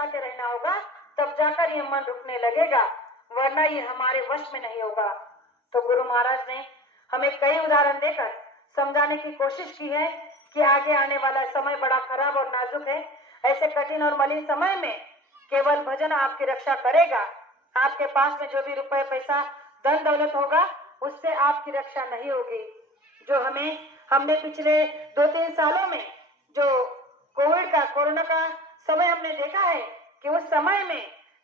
लगाते रहना होगा, तब जाकर ये मन रुकने लगेगा, वरना ये हमारे वश में नहीं होगा। तो गुरु महाराज ने हमें कई उदाहरण देकर समझाने की कोशिश की है कि आगे आने वाला समय बड़ा खराब और नाजुक है। ऐसे कठिन और मलिन समय में केवल भजन आपकी रक्षा करेगा। आपके पास में जो भी रुपए पैसा धन दौलत होगा, उससे आपकी रक्षा नहीं होगी। जो हमने पिछले 2-3 सालों में जो कोरोना का समय हमने देखा है कि उस समय में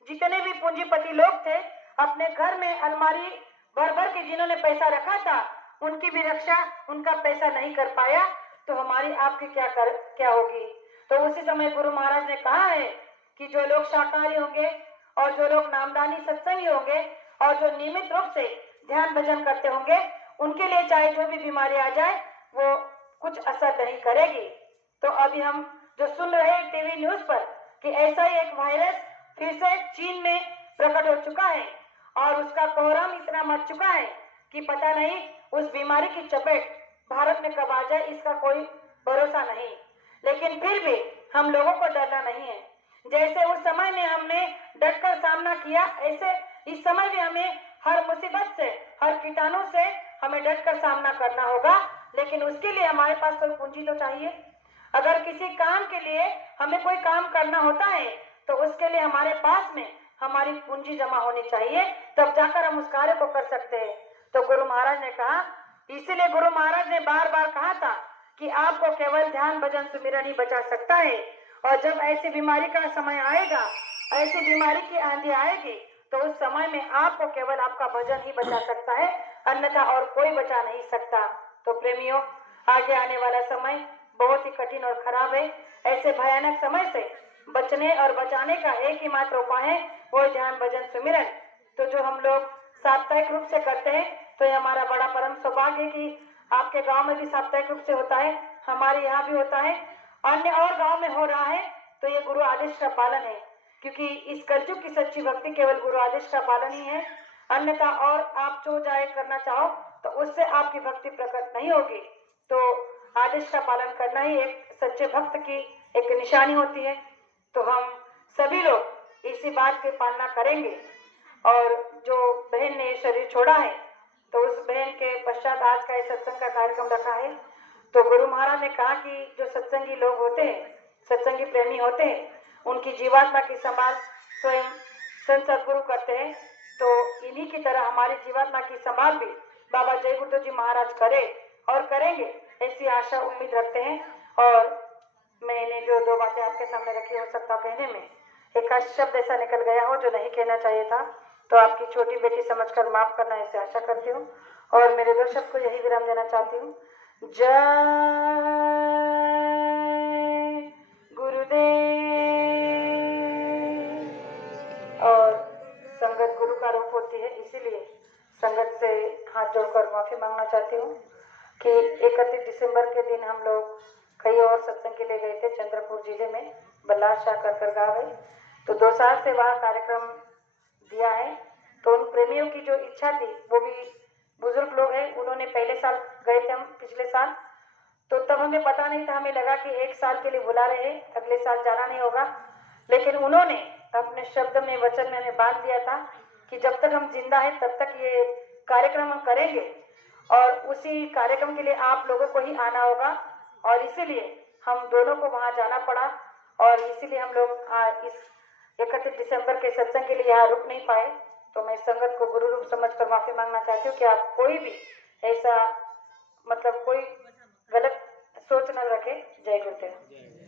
जितने भी पूंजीपति लोग थे, अपने घर में अलमारी भर भर के जिन्होंने पैसा रखा था, उनकी भी रक्षा उनका पैसा नहीं कर पाया, तो हमारी आपकी क्या होगी। तो उसी समय गुरु महाराज ने कहा है कि जो लोग शाकाहारी होंगे और जो लोग नामदानी सत्संगी होंगे और जो नियमित रूप से ध्यान भजन करते होंगे, उनके लिए चाहे जो भी बीमारी आ जाए वो कुछ असर नहीं करेगी। तो अभी हम जो सुन रहे हैं टीवी न्यूज पर कि ऐसा ही एक वायरस फिर से चीन में प्रकट हो चुका है और उसका कोहराम इतना मच चुका है कि पता नहीं उस बीमारी की चपेट भारत में कब आ जाए, इसका कोई भरोसा नहीं। लेकिन फिर भी हम लोगों को डरना नहीं है। जैसे उस समय में हमने डटकर सामना किया, ऐसे इस समय भी हमें हर मुसीबत से, हर कीटाणु से हमें डटकर सामना करना होगा। लेकिन उसके लिए हमारे पास कोई पूंजी तो चाहिए। अगर किसी काम के लिए हमें कोई काम करना होता है तो उसके लिए हमारे पास में हमारी पूंजी जमा होनी चाहिए, तब जाकर हम उस कार्य को कर सकते हैं। तो गुरु महाराज ने कहा, इसीलिए गुरु महाराज ने बार बार कहा था कि आपको केवल ध्यान भजन सुमिरन ही बचा सकता है। और जब ऐसी बीमारी का समय आएगा, ऐसी बीमारी की आंधी आएगी, तो उस समय में आपको केवल आपका भजन ही बचा सकता है, अन्यथा और कोई बचा नहीं सकता। तो प्रेमियों, आगे आने वाला समय बहुत ही कठिन और खराब है। ऐसे भयानक समय से बचने और बचाने का एक ही मात्र उपाय है, वो ध्यान भजन सुमिरन। तो जो हम लोग साप्ताहिक रूप से करते हैं, तो ये हमारा बड़ा परम सौभाग्य है कि आपके गांव में भी साप्ताहिक रूप से होता है, हमारे यहाँ भी होता है, अन्य और गांव में हो रहा है। तो ये गुरु आदेश का पालन है, क्योंकि इस कलयुग की सच्ची भक्ति केवल गुरु आदेश का पालन ही है। अन्यथा और आप जो जाए करना चाहो तो उससे आपकी भक्ति प्रकट नहीं होगी। तो आदेश का पालन करना ही एक सच्चे भक्त की एक निशानी होती है। तो हम सभी लोग इसी बात की पालना करेंगे। और जो बहन ने शरीर छोड़ा है, तो उस बहन के पश्चात आज का सत्संग का कार्यक्रम रखा है। तो गुरु महाराज ने कहा कि जो सत्संगी लोग होते हैं, सत्संगी प्रेमी होते हैं, उनकी जीवात्मा की संभाल स्वयं संत सदगुरु करते हैं। तो इन्हीं की तरह हमारी जीवात्मा की संभाल भी बाबा जय गुरुदेव जी महाराज करे और करेंगे, ऐसी आशा उम्मीद रखते हैं। और मैंने जो 2 बातें आपके सामने रखी, हो सकता कहने में एक शब्द ऐसा निकल गया हो जो नहीं कहना चाहिए था, तो आपकी छोटी बेटी समझकर माफ करना, ऐसे आशा करती हूँ। और मेरे दर्शक को यही विराम देना चाहती हूँ। जय गुरुदेव। और संगत गुरु का रूप होती है, इसीलिए संगत से हाथ जोड़कर माफी मांगना चाहती हूँ कि 31 दिसंबर के दिन हम लोग कई और सत्संग के लिए गए थे चंद्रपुर जिले में, बल्लार शाह कर गाँव है। तो 2 साल से वहाँ कार्यक्रम दिया है। तो उन प्रेमियों की जो इच्छा थी, वो भी बुजुर्ग लोग हैं, उन्होंने पहले साल गए थे हम पिछले साल, तो तब हमें पता नहीं था, हमें लगा कि 1 साल के लिए बुला रहे हैं, अगले साल जाना नहीं होगा। लेकिन उन्होंने अपने शब्द में, वचन में हमें बांध दिया था कि जब तक हम जिंदा हैं तब तक ये कार्यक्रम हम करेंगे, और उसी कार्यक्रम के लिए आप लोगों को ही आना होगा। और इसीलिए हम दोनों को वहां जाना पड़ा, और इसीलिए हम लोग इस 31 दिसंबर के सत्संग के लिए यहाँ रुक नहीं पाए। तो मैं संगत को गुरु रूप समझकर माफी मांगना चाहती हूँ कि आप कोई भी ऐसा कोई गलत सोच न रखे। जय गुरुदेव।